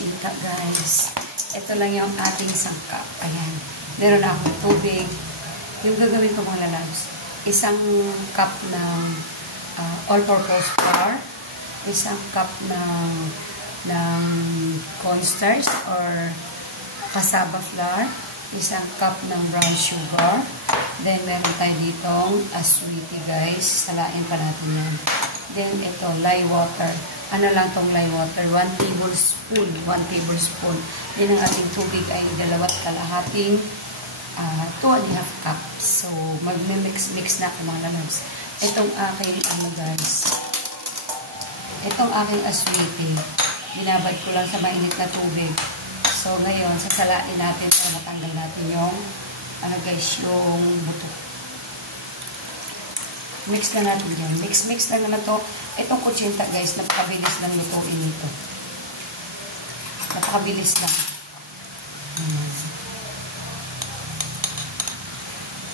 kuchinta, guys. Ito lang yung ating sangkap. Ayan. Meron na akong tubig. Yung gagawin ko mga lalabs, isang cup ng all-purpose flour, isang cup ng cornstarch or cassava flour, isang cup ng brown sugar, then meron tayo ditong sweetie, guys. Salain pa natin yan. Then ito, lye water. Ano lang tong lye water? 1 tablespoon. 1 tablespoon. Yan ang ating tubig ay 2.5 kalahating 2.5 cups. So, mag-mix na ako mga lalabs. Itong aking, guys, itong aking sweetie, binabad ko lang sa mainit na tubig. So, ngayon, sasalain natin para matanggal natin yung, guys, yung buto. Mix na natin yan. Mix na naman to. Itong kuchinta, guys, napakabilis lang lutuin ito. Napakabilis lang.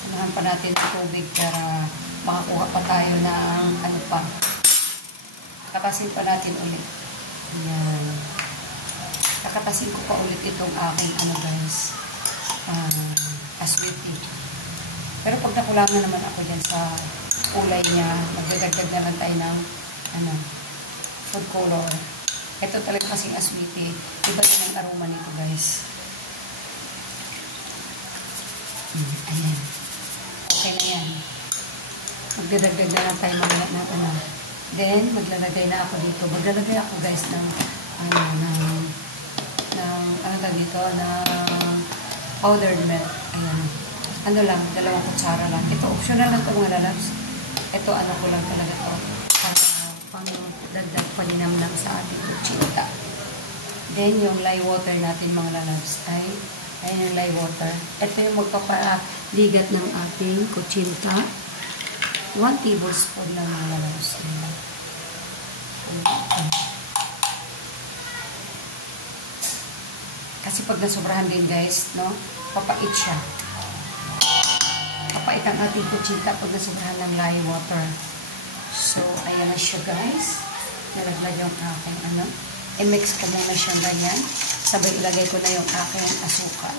Sanahan pa natin sa tubig para makakuha pa tayo ng Kakasin pa natin ulit. Ayan. Kakatasin ko pa ulit itong aking guys, sweetie. Pero pag nakulangan naman ako dyan sa kulay niya, magdadagdag naman tayo ng food color. Ito talaga kasing sweetie. Iba din ang aroma nito, guys. Ayan. Okay na yan. Magdadagdag na lang tayo mamaya ng Then, maglalagay na ako dito. Maglalagay ako, guys, ng powdered milk. Ayan. Ano lang, 2 kutsara lang. Ito, optional lang ito mga lalabs. Ito, ko lang talaga ito. Pang dagdag paninamnam sa ating kuchinta. Then, yung lye water natin mga lalabs ay, ayan yung lye water. Ito yung magpapaligat ng ating kuchinta. 1 tablespoon lang mga lalabs. Kasi pag nasobrahan din, guys, no, papait siya. Papait ang ating kuchinta pag nasobrahan ng lye water. So, ayan na siya, guys. Nalaglag yung aking i-mix ko muna siya ganyan. Sabay ilagay ko na yung aking asukal.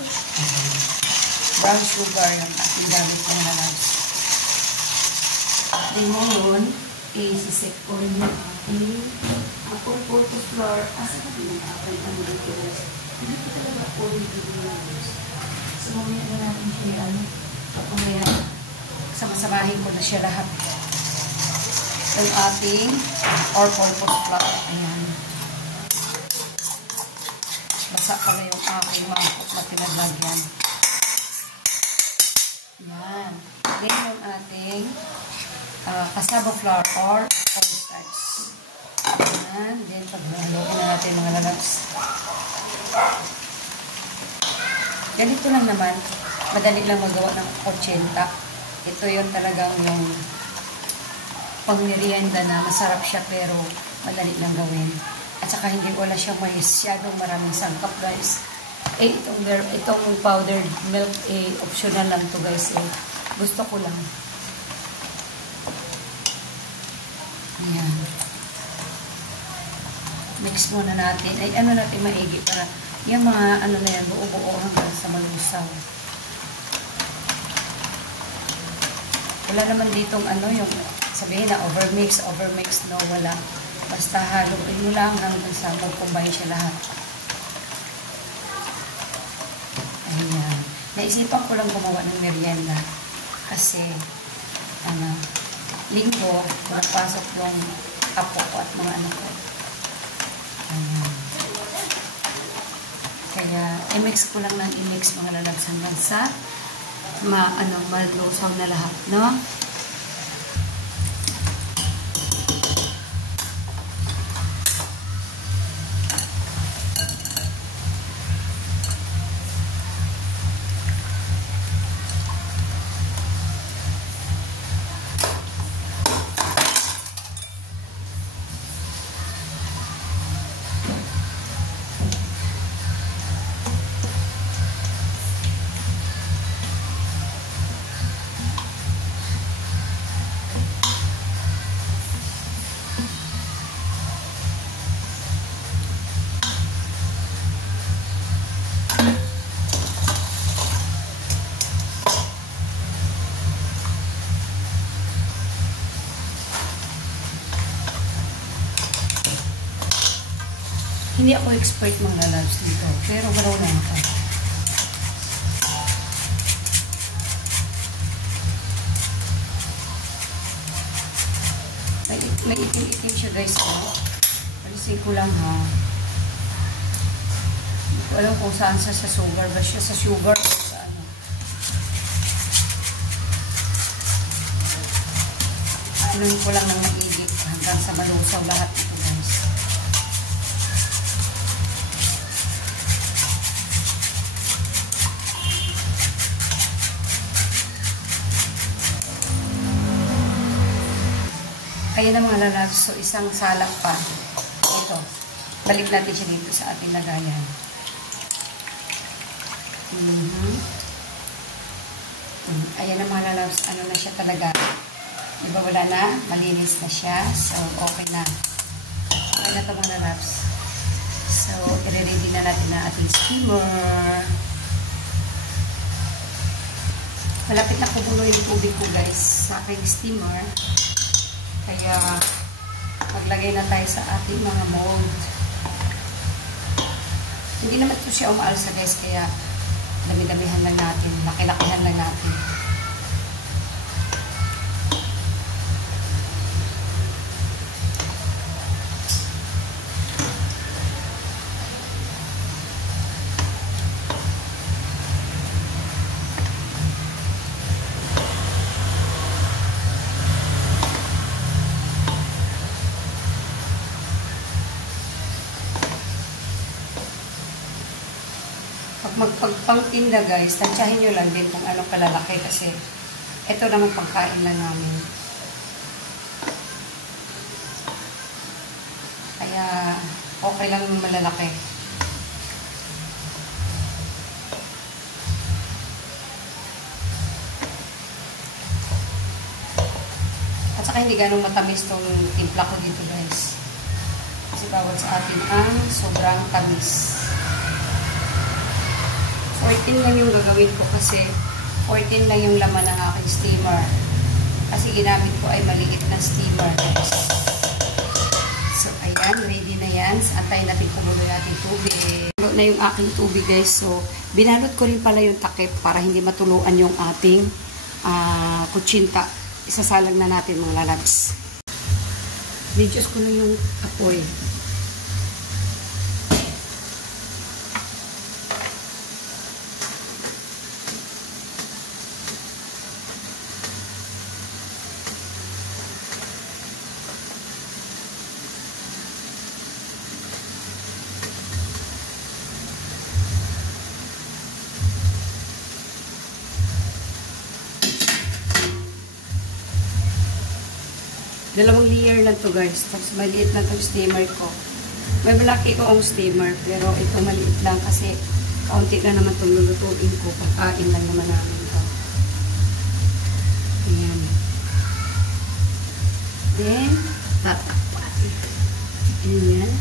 Brown sugar yung ating gamit ng lalabs. Then ngayon, i-set ko rin yung ating all-purpose flour. Asa ka din ang aking dito, guys? Hindi ko talaga all dito, guys. So, mamaya na natin siya mamaya, samasamahin ko na siya lahat. Yung ating all-purpose flour. Ayan. Basa pala yung aking mangkok na pinaglagyan. Ayan. Then yung ating cassava flour or cornstarch. Ayan. Then paghalo na natin mga lalabs. Ganito lang naman. Madali lang magawa ng kuchinta. Ito yung talagang yung pang-merienda na masarap siya pero madali lang gawin. At saka hindi wala siyang masyadong maraming sangkap, guys. Itong powdered milk, optional lang to, guys. Gusto ko lang. Ayan. Mix muna natin. Natin maigi para yung mga na yan, buo-buo hanggang sa malusaw. Wala naman ditong yung sabihin na overmix, no, wala. Basta haluin mo lang hanggang sa mag-combine siya lahat. Ayan. Naisipan ko lang gumawa ng merienda. Kasi, linggo, napasok yung apo ko at mga anak ko. Ayan. Kaya, i-mix ko lang ng i-mix mga lalabs hanggang sa malusaw na lahat, no? Hindi ako expert mga lalabs dito. Pero galaw na ako. May itim-itim siya guys. Palisin ko lang ha. Hindi ko alam kung saan sa sugar ba siya. Sa sugar o sa ano. Anuhin ko lang ng maigit hanggang sa malusaw lahat ito guys. Kaya na mga lalabs, so isang salak pa. Ito. Balik natin siya dito sa ating lagayan. Ayan na mga lalabs, ano na siya talaga. Diba wala na? Malinis na siya. So, okay na. Okay na ito mga lalabs. So, i-ready na natin na ating steamer. Malapit na kumulo yung tubig ko guys sa aking steamer. Kaya, maglagay na tayo sa ating mga mold. Hindi naman ito siya umaalsa guys, kaya dami-damihan lang natin, laki-lakihan lang natin. Magpagpangtinda guys, tansyahin nyo lang din kung anong kalalaki kasi ito naman pangkain lang namin. Kaya okay lang malalaki. At saka hindi ganong matamis tong timpla ko dito guys. Kasi bawal sa atin ang sobrang tamis. 14 lang yung gagawin ko kasi 14 lang yung laman ng aking steamer. Kasi ginamit ko ay maliit na steamer. So, ayan. Ready na yan. Antayin natin kumulo natin tubig. Kumulo na yung aking tubig guys. So, binalot ko rin pala yung takip para hindi matuluan yung ating kutsinta. Isasalang na natin mga lalabs. Reduce ko na yung apoy. Dalawang layer lang to guys. Tapos maliit na itong steamer ko. May malaki ko ang steamer. Pero ito maliit lang kasi kaunti na naman itong lulutuin ko. Pagkain lang naman namin ito. Ayan. Then, tatakpan. Ayan.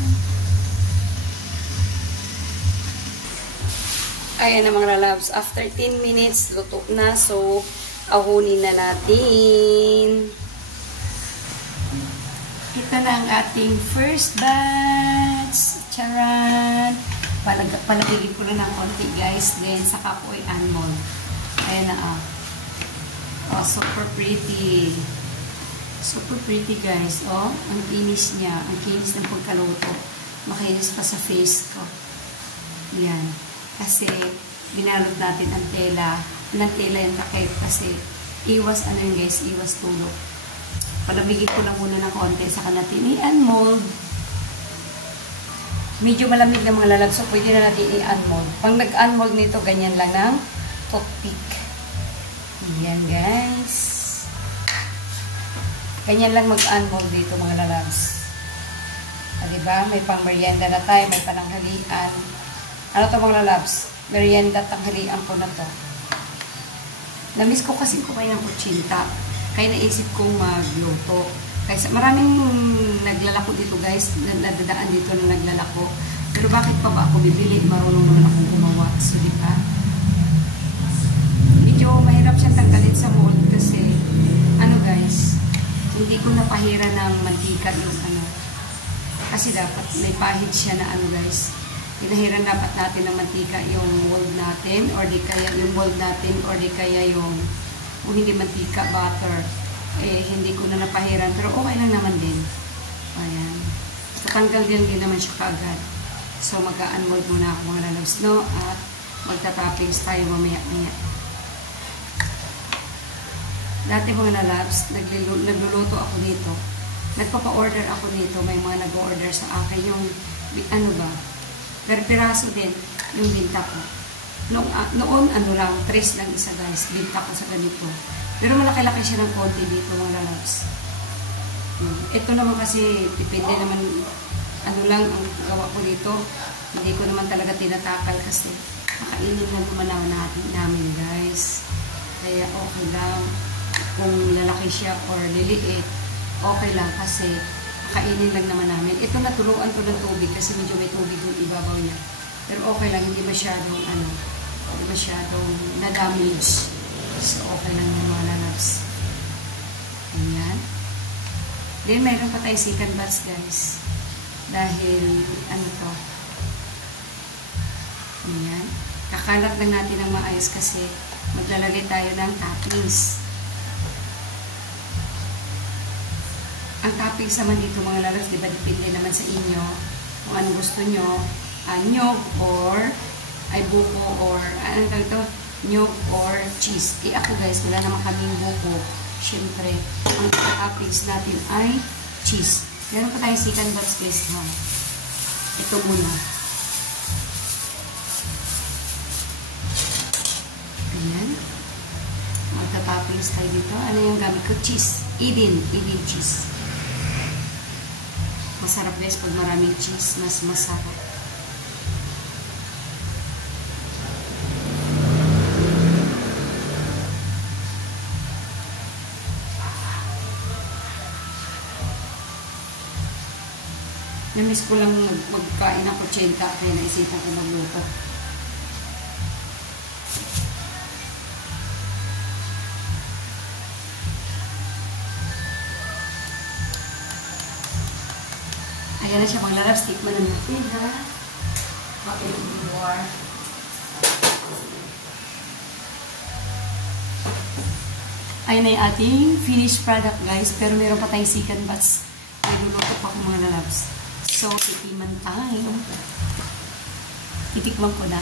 Ayan na mga lalabs. After 10 minutes, luto na. So, ahunin na natin. Ito na ang ating first batch. Charan! Palagigin ko na ng konti guys. Then, saka ko ay anmol. Ayan na Oh, super pretty. Super pretty guys. Oh, ang kinis niya. Ang kinis ng pagkaluto. Makinis pa sa face ko. Yan. Kasi, binalot natin ang tela. Ng tela yung takip. Kasi, iwas ano yun guys? Iwas tulog. Palamigin ko lang muna ng konti sa natin i-unmold. Medyo malamig na mga lalabs, so pwede na natin i-unmold. Pag nag-unmold nito, ganyan lang ng toothpick. Yan guys. Ganyan lang mag-unmold dito mga lalabs. Diba? May pang merienda na tayo, may pananghalian. Ano to mga lalabs? Merienda at tanghalian po na to. Namiss ko kasi kumain ng kutsinta. Kaya naisip kong magluto. Kaya maraming naglalako dito guys, nadadaan dito na naglalako. Pero bakit pa ba ako bibili? Marunong naman akong gumawa. So, di ba? Medyo mahirap siyang tanggalin sa mold kasi, ano guys, hindi ko napahira ng mantika yung ano. Kasi dapat may pahid siya na ano guys. Pinahiran dapat natin ng mantika yung mold natin or di kaya yung mold natin or di kaya yung kung hindi mantika, butter. Eh, hindi ko na napahiran pero okay lang naman din. Ayan. Tatanggal din naman siya kaagad. So, mag-unmold muna ako mga lalabs, no? At magta-toppings tayo mamaya-maya. Dati mga lalabs, nagluluto ako dito. Nagpapa-order ako dito. May mga nag-order sa akin yung, ano ba, per piraso din yung binta ko. Noon, ano lang, 3 lang isa guys, binta ko sa ganito. Pero malaki-laki siya ng konti dito mga lalabs. Ito naman kasi, depende naman, ano lang ang gawa ko dito. Hindi ko naman talaga tinatakal kasi makainin lang naman namin guys. Kaya okay lang. Kung lalaki siya or liliit, okay lang kasi makainin lang naman namin. Ito natuluan ko ng tubig kasi medyo may tubig yung ibabaw niya. Pero okay lang, hindi masyadong hindi masyadong na-damage. So okay lang yung mga lalabs. Ayan. Then, mayroon pa tayo second batch, guys. Dahil, ano to? Ayan. Kakalat lang natin ng maayos kasi maglalagay tayo ng toppings. Ang toppings naman dito, mga lalabs, diba, depende naman sa inyo kung anong gusto nyo. Nyog or ay buko or, anong tawag ito? Nyog or cheese. Eh, ako, guys, wala naman kaming buko. Siyempre, ang toppings natin ay cheese. Meron pa tayong second batch guys ha. Ito muna. Ayan. Magta-toppings tayo dito. Ano yung gamit ko? Cheese. Eden cheese. Masarap guys pag maraming cheese. Mas masarap. Namiss ko lang magkain ng kutsenta kaya naisipan ko magluto. Ayan na siya mga lalabs. Tikman na natin ha. Okay, more. Ayan na yung ating finished product guys. Pero meron pa tayong second batch. Nagluluto pa ako mga lalabs. So, titiman tayo. Titikman ko na.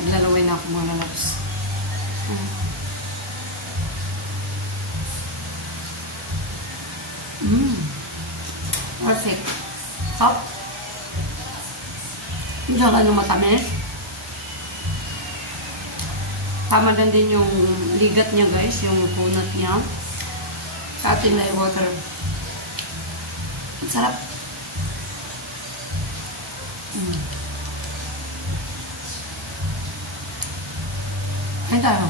Naglalaway na ako mga lalabs. Perfect. Hop. Hindi ka ganun matamis. Tama din yung ligat niya guys. Yung punot niya. Sa atin na yung water. Ang sarap. Kain tayo.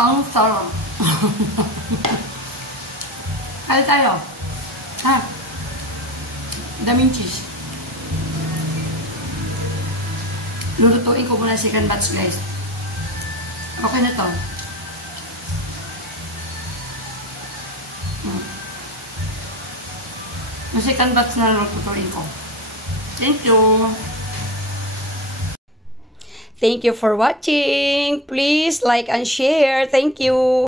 Ang sarap. Kain tayo. Ha? Daming cheese. Lulutuin ko muna second batch guys. Okay na to. Yung second batch na lulutuin ko. Thank you. Thank you for watching. Please like and share. Thank you.